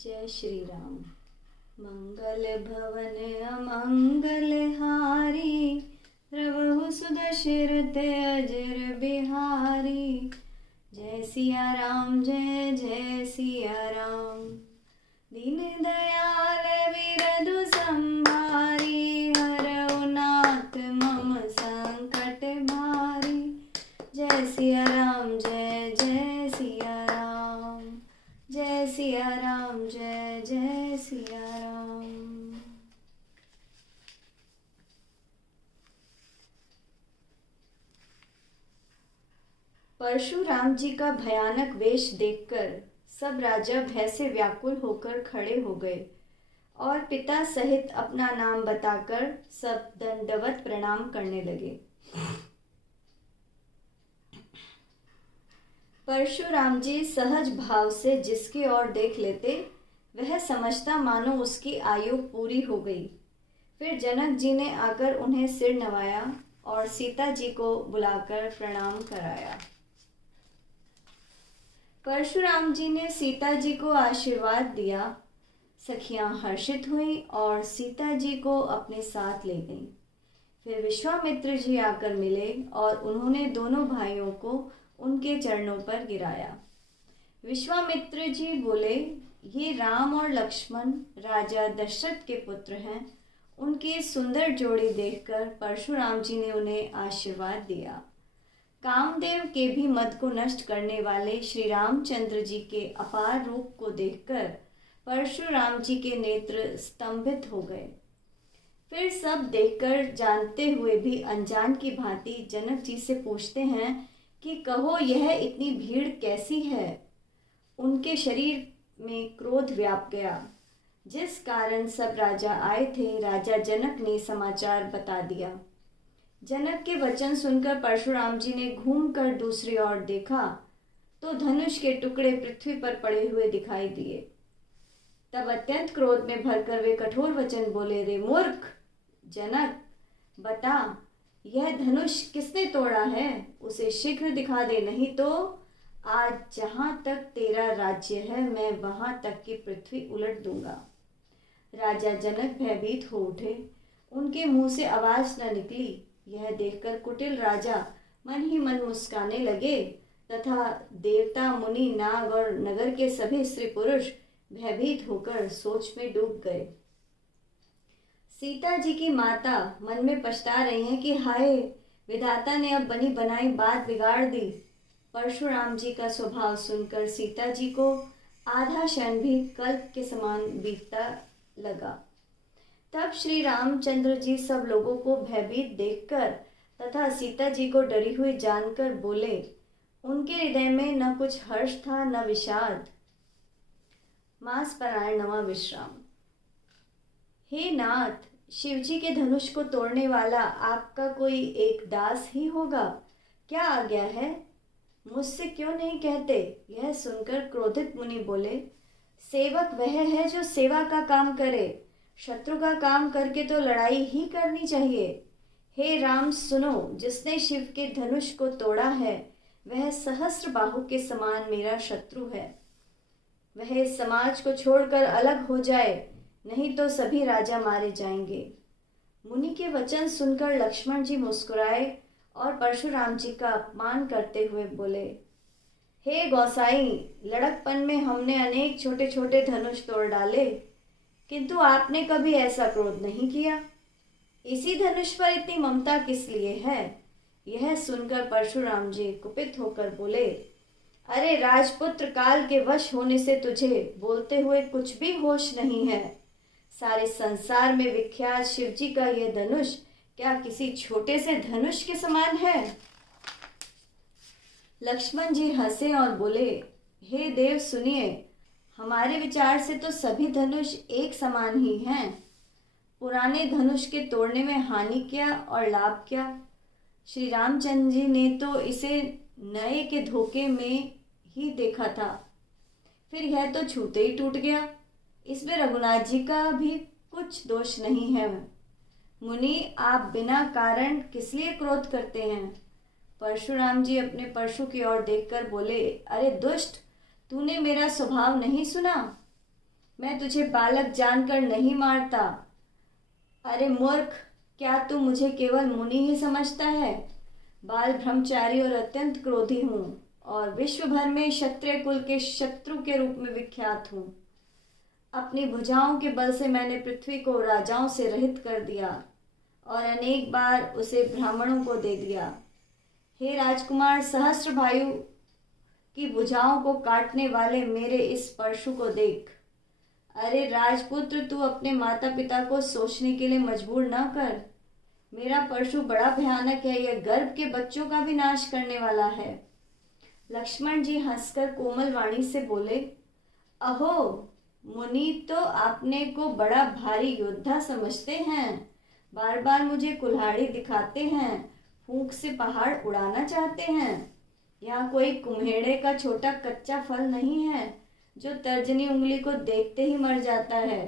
जय श्री राम। मंगल भवन अमंगल हारी, प्रभु सुदशरथ अजर बिहारी। जय सिया राम जय जय सिया राम। दीन दयाल विरधु संभारी, हरऊ नाथ मम संकट भारी। जय सिया राम जय जय सिया राम। जय सिया राम जय जय सिया राम। परशुराम जी का भयानक वेश देखकर सब राजा भय से व्याकुल होकर खड़े हो गए और पिता सहित अपना नाम बताकर सब दंडवत प्रणाम करने लगे। परशुराम जी सहज भाव से जिसकी ओर देख लेते वह समझता मानो उसकी आयु पूरी हो गई। फिर जनक जी ने आकर उन्हें सिर नवाया और सीता जी को बुलाकर प्रणाम कराया। परशुराम जी ने सीता जी को आशीर्वाद दिया। सखियां हर्षित हुईं और सीता जी को अपने साथ ले गईं। फिर विश्वामित्र जी आकर मिले और उन्होंने दोनों भाइयों को उनके चरणों पर गिराया। विश्वामित्र जी बोले, ये राम और लक्ष्मण राजा दशरथ के पुत्र हैं। उनकी सुंदर जोड़ी देखकर परशुराम जी ने उन्हें आशीर्वाद दिया। कामदेव के भी मद को नष्ट करने वाले श्री रामचंद्र जी के अपार रूप को देखकर परशुराम जी के नेत्र स्तंभित हो गए। फिर सब देखकर जानते हुए भी अनजान की भांति जनक जी से पूछते हैं कि कहो यह इतनी भीड़ कैसी है। उनके शरीर में क्रोध व्याप गया, जिस कारण सब राजा आए थे। राजा जनक ने समाचार बता दिया। जनक के वचन सुनकर परशुराम जी ने घूमकर दूसरी ओर देखा तो धनुष के टुकड़े पृथ्वी पर पड़े हुए दिखाई दिए। तब अत्यंत क्रोध में भरकर वे कठोर वचन बोले, रे मूर्ख जनक, बता यह धनुष किसने तोड़ा है? उसे शीघ्र दिखा दे, नहीं तो आज जहां तक तेरा राज्य है मैं वहां तक की पृथ्वी उलट दूंगा। राजा जनक भयभीत हो उठे। उनके मुंह से आवाज न निकली। यह देखकर कुटिल राजा मन ही मन मुस्काने लगे तथा देवता मुनि नाग और नगर के सभी स्त्री पुरुष भयभीत होकर सोच में डूब गए। सीता जी की माता मन में पछता रही हैं कि हाय, विधाता ने अब बनी बनाई बात बिगाड़ दी। परशुराम जी का स्वभाव सुनकर सीता जी को आधा क्षण भी कल्प के समान बीतता लगा। तब श्री रामचंद्र जी सब लोगों को भयभीत देखकर तथा सीता जी को डरी हुई जानकर बोले। उनके हृदय में न कुछ हर्ष था न विषाद। मास परायण नवा विश्राम। हे नाथ, शिवजी के धनुष को तोड़ने वाला आपका कोई एक दास ही होगा। क्या आज्ञा है? मुझसे क्यों नहीं कहते? यह सुनकर क्रोधित मुनि बोले, सेवक वह है जो सेवा का काम करे। शत्रु का काम करके तो लड़ाई ही करनी चाहिए। हे राम सुनो, जिसने शिव के धनुष को तोड़ा है वह सहस्त्र बाहु के समान मेरा शत्रु है। वह इस समाज को छोड़कर अलग हो जाए, नहीं तो सभी राजा मारे जाएंगे। मुनि के वचन सुनकर लक्ष्मण जी मुस्कुराए और परशुराम जी का अपमान करते हुए बोले, हे गोसाई, लड़कपन में हमने अनेक छोटे छोटे धनुष तोड़ डाले, किंतु आपने कभी ऐसा क्रोध नहीं किया। इसी धनुष पर इतनी ममता किस लिए है? यह सुनकर परशुराम जी कुपित होकर बोले, अरे राजपुत्र, काल के वश होने से तुझे बोलते हुए कुछ भी होश नहीं है। सारे संसार में विख्यात शिवजी का यह धनुष क्या किसी छोटे से धनुष के समान है? लक्ष्मण जी हंसे और बोले, हे देव सुनिए, हमारे विचार से तो सभी धनुष एक समान ही हैं। पुराने धनुष के तोड़ने में हानि क्या और लाभ क्या? श्री रामचंद्र जी ने तो इसे नए के धोखे में ही देखा था, फिर यह तो छूते ही टूट गया। इसमें रघुनाथ जी का भी कुछ दोष नहीं है। मुनि, आप बिना कारण किस लिए क्रोध करते हैं? परशुराम जी अपने परशु की ओर देखकर बोले, अरे दुष्ट, तूने मेरा स्वभाव नहीं सुना? मैं तुझे बालक जानकर नहीं मारता। अरे मूर्ख, क्या तू मुझे केवल मुनि ही समझता है? बाल ब्रह्मचारी और अत्यंत क्रोधी हूँ और विश्व भर में क्षत्रिय कुल के शत्रु के रूप में विख्यात हूँ। अपनी भुजाओं के बल से मैंने पृथ्वी को राजाओं से रहित कर दिया और अनेक बार उसे ब्राह्मणों को दे दिया। हे राजकुमार, सहस्त्र वायु की भुजाओं को काटने वाले मेरे इस परशु को देख। अरे राजपुत्र, तू अपने माता पिता को सोचने के लिए मजबूर न कर। मेरा परशु बड़ा भयानक है, यह गर्भ के बच्चों का भी नाश करने वाला है। लक्ष्मण जी हंसकर कोमल वाणी से बोले, अहो मुनि, तो आपने को बड़ा भारी योद्धा समझते हैं। बार बार मुझे कुल्हाड़ी दिखाते हैं, फूंक से पहाड़ उड़ाना चाहते हैं। यहाँ कोई कुम्हेड़े का छोटा कच्चा फल नहीं है जो तर्जनी उंगली को देखते ही मर जाता है।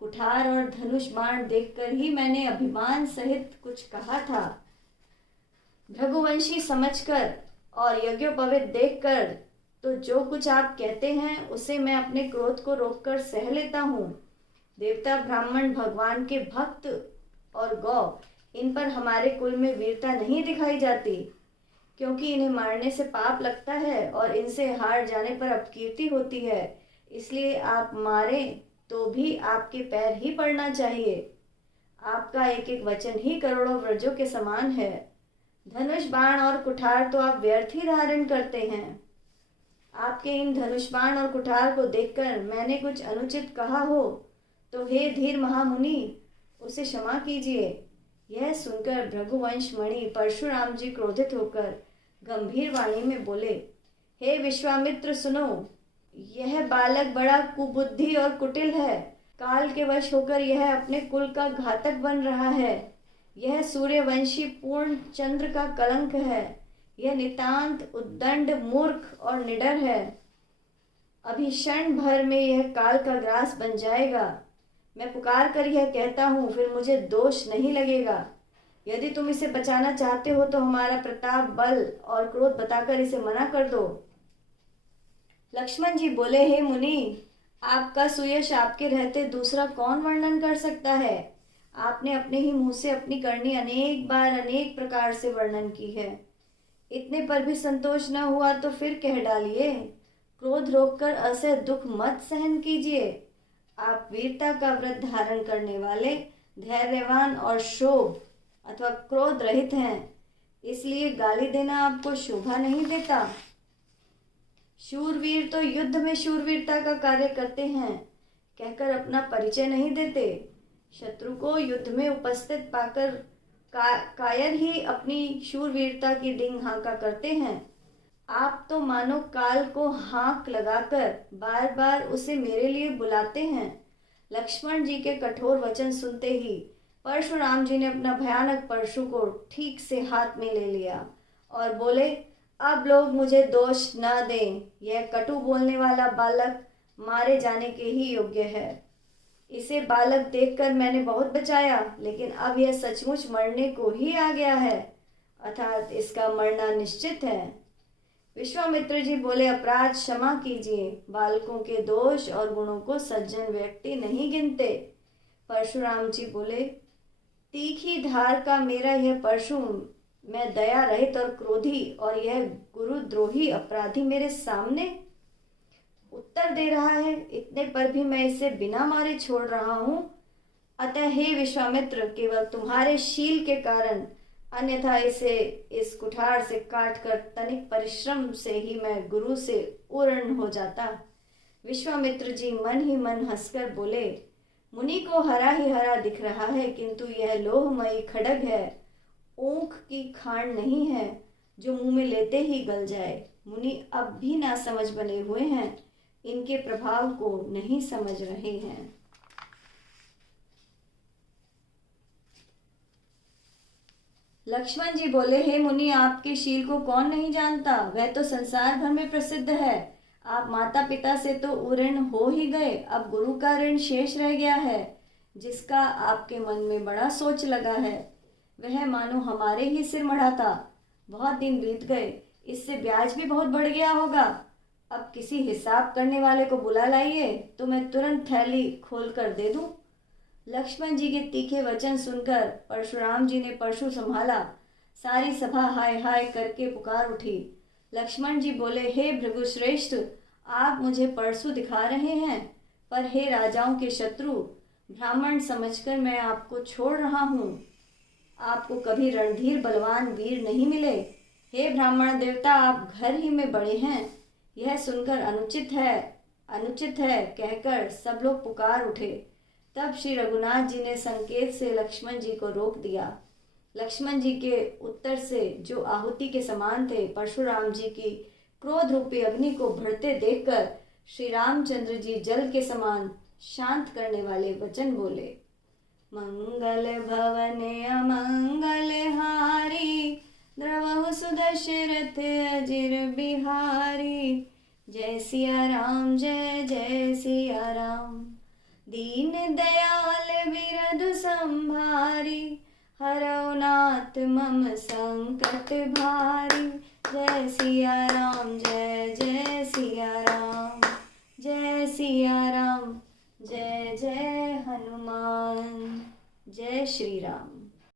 कुठार और धनुष बाण देखकर ही मैंने अभिमान सहित कुछ कहा था। भृगुवंशी समझकर और यज्ञोपवीत देखकर तो जो कुछ आप कहते हैं उसे मैं अपने क्रोध को रोककर सह लेता हूँ। देवता, ब्राह्मण, भगवान के भक्त और गौ, इन पर हमारे कुल में वीरता नहीं दिखाई जाती, क्योंकि इन्हें मारने से पाप लगता है और इनसे हार जाने पर अपकीर्ति होती है। इसलिए आप मारें तो भी आपके पैर ही पड़ना चाहिए। आपका एक एक वचन ही करोड़ों व्रजों के समान है। धनुष बाण और कुठार तो आप व्यर्थ ही धारण करते हैं। आपके इन धनुष बाण और कुठार को देखकर मैंने कुछ अनुचित कहा हो तो हे धीर महामुनि, उसे क्षमा कीजिए। यह सुनकर भृगुवंश मणि परशुराम जी क्रोधित होकर गंभीर वाणी में बोले, हे विश्वामित्र सुनो, यह बालक बड़ा कुबुद्धि और कुटिल है। काल के वश होकर यह अपने कुल का घातक बन रहा है। यह सूर्यवंशी पूर्ण चंद्र का कलंक है। यह नितांत उद्दंड, मूर्ख और निडर है। अभी क्षण भर में यह काल का ग्रास बन जाएगा। मैं पुकार कर यह कहता हूँ, फिर मुझे दोष नहीं लगेगा। यदि तुम इसे बचाना चाहते हो तो हमारा प्रताप, बल और क्रोध बताकर इसे मना कर दो। लक्ष्मण जी बोले, हे मुनि, आपका सुयश आपके रहते दूसरा कौन वर्णन कर सकता है। आपने अपने ही मुंह से अपनी करनी अनेक बार अनेक प्रकार से वर्णन की है। इतने पर भी संतोष न हुआ तो फिर कह डालिए। क्रोध रोककर असह्य दुख मत सहन कीजिए। आप वीरता का व्रत धारण करने वाले, धैर्यवान और शोभ अथवा क्रोध रहित हैं, इसलिए गाली देना आपको शोभा नहीं देता। शूरवीर तो युद्ध में शूरवीरता का कार्य करते हैं कहकर अपना परिचय नहीं देते। शत्रु को युद्ध में उपस्थित पाकर कायर ही अपनी शूरवीरता की डिंग हांका करते हैं। आप तो मानो काल को हांक लगाकर बार बार उसे मेरे लिए बुलाते हैं। लक्ष्मण जी के कठोर वचन सुनते ही परशुराम जी ने अपना भयानक परशु को ठीक से हाथ में ले लिया और बोले, अब लोग मुझे दोष न दें। यह कटु बोलने वाला बालक मारे जाने के ही योग्य है। इसे बालक देखकर मैंने बहुत बचाया, लेकिन अब यह सचमुच मरने को ही आ गया है, अर्थात इसका मरना निश्चित है। विश्वामित्र जी बोले, अपराध क्षमा कीजिए। बालकों के दोष और गुणों को सज्जन व्यक्ति नहीं गिनते। परशुराम जी बोले, तीखी धार का मेरा यह परशु, मैं दया रहित और क्रोधी और यह गुरुद्रोही अपराधी मेरे सामने उत्तर दे रहा है। इतने पर भी मैं इसे बिना मारे छोड़ रहा हूँ। अतः हे विश्वामित्र, केवल तुम्हारे शील के कारण, अन्यथा इसे इस कुठार से काटकर तनिक परिश्रम से ही मैं गुरु से पूर्ण हो जाता। विश्वामित्र जी मन ही मन हंसकर बोले, मुनि को हरा ही हरा दिख रहा है, किंतु यह लोहमयी खड्ग है, ऊख की खांड नहीं है जो मुंह में लेते ही गल जाए। मुनि अब भी ना समझ बने हुए हैं, इनके प्रभाव को नहीं समझ रहे हैं। लक्ष्मण जी बोले, हे मुनि, आपके शील को कौन नहीं जानता, वह तो संसार भर में प्रसिद्ध है। आप माता पिता से तो ऋण हो ही गए, अब गुरु का ऋण शेष रह गया है, जिसका आपके मन में बड़ा सोच लगा है। वह मानो हमारे ही सिर मढ़ा था। बहुत दिन बीत गए, इससे ब्याज भी बहुत बढ़ गया होगा। अब किसी हिसाब करने वाले को बुला लाइए तो मैं तुरंत थैली खोल कर दे दूं। लक्ष्मण जी के तीखे वचन सुनकर परशुराम जी ने परशु संभाला। सारी सभा हाय हाय करके पुकार उठी। लक्ष्मण जी बोले, हे भृगुश्रेष्ठ, आप मुझे परशु दिखा रहे हैं, पर हे राजाओं के शत्रु, ब्राह्मण समझकर मैं आपको छोड़ रहा हूँ। आपको कभी रणधीर बलवान वीर नहीं मिले। हे ब्राह्मण देवता, आप घर ही में बड़े हैं, यह सुनकर अनुचित है कहकर सब लोग पुकार उठे। तब श्री रघुनाथ जी ने संकेत से लक्ष्मण जी को रोक दिया। लक्ष्मण जी के उत्तर से, जो आहुति के समान थे, परशुराम जी की क्रोध रूपी अग्नि को बढ़ते देखकर श्री रामचंद्र जी जल के समान शांत करने वाले वचन बोले। मंगल भवने अमंगल हारी, द्रवहु सुदशरथ अजिर बिहारी। जय सिया राम, जय जय सिया राम। दीन दयाल बिरधु संभारी, हरौ नाथ मम संकट भारी। जय सिया राम, जय जय सिया राम। जय सिया राम, जय जय हनुमान। जय श्री राम।